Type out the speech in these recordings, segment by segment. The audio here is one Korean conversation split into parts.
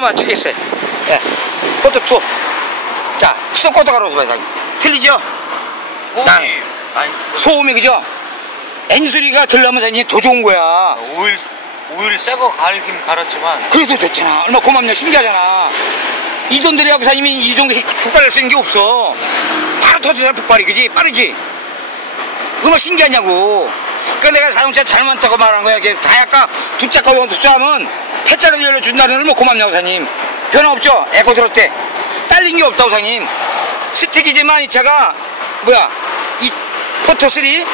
맞추겠어요 예. 포트 2. 자, 수도 꽂아 가로서 봐요, 사장님. 틀리죠? 난- 소음이 그죠? 엔 소리가 들려면 사장님 더 좋은 거야. 오일 오일 새거 갈긴 갈았지만 그래도 좋잖아. 얼마나 고맙냐. 신기하잖아. 이 돈 들여갖고 사장님이 이 정도 폭발을 쓰는 게 없어. 바로 터지잖아, 폭발이. 그지? 빠르지? 얼마나 신기하냐고. 그러니까 내가 자동차 잘못 타고 말한 거야. 다 약간 두 짝하고 두 짝 하면 폐차를 열려준다는 얼마나 고맙냐고, 사장님. 변화 없죠? 에코 들을 때. 딸린 게 없다고, 사장님. 스틱이지만 이 차가, 뭐야, 이 포토3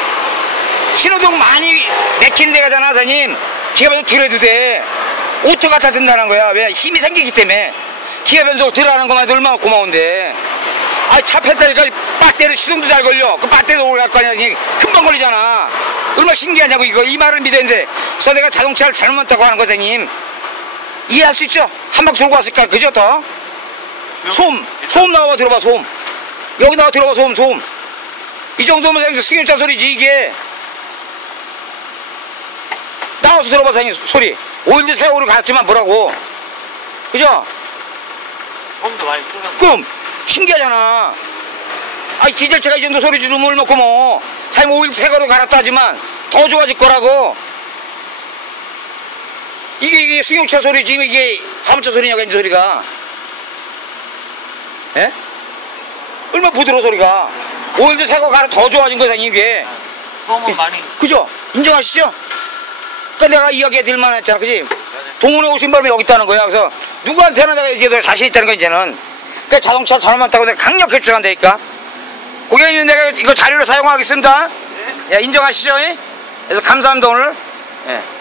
신호등 많이 맥히는 데 가잖아, 사장님. 기아 변속 들어도 돼. 오토 같아 든다는 거야. 왜? 힘이 생기기 때문에. 기아 변속 들어가는 것만 얼마나 고마운데. 아, 차 뺐다니까 배터리 시동도 잘 걸려. 그 배터리도 오래 갈거 아니야. 금방 걸리잖아. 얼마나 신기하냐고, 이거. 이 말을 믿었는데. 그래서 내가 자동차를 잘못 타고 하는 거, 선생님. 이해할 수 있죠? 한 바퀴 돌고 왔을까? 그죠, 더? 소음. 소음 나와봐, 들어봐, 소음. 여기 나와 들어봐, 소음, 소음. 이 정도면 승용차 소리지, 이게. 나와서 들어봐, 사장님, 소리. 오일도 세월을 갔지만 뭐라고. 그죠? 홈도 많이 줄여 그럼, 신기하잖아. 아이, 디젤차가 이 정도 소리 지르면 얼마고 뭐. 사장님 오일 세월을 갈았다 하지만 더 좋아질 거라고. 이게, 이게 승용차 소리, 지금 이게 화물차 소리냐고, 엔진 소리가. 예? 얼마나 부드러워, 소리가. 오일도 새거 갈아 더 좋아진 거야, 이게. 소음은 많이 그죠? 인정하시죠? 그러니까 내가 이야기 해 드릴 만했잖아, 그지? 동원에 오신 바람에 여기 있다는 거야. 그래서 누구한테나 내가 얘기해도 자신 있다는 거 이제는. 그러니까 자동차 잘못 타고 내가 강력히 주장한다니까. 고객님 내가 이거 자료로 사용하겠습니다. 예, 인정하시죠? 예? 그래서 감사합니다, 오늘. 예.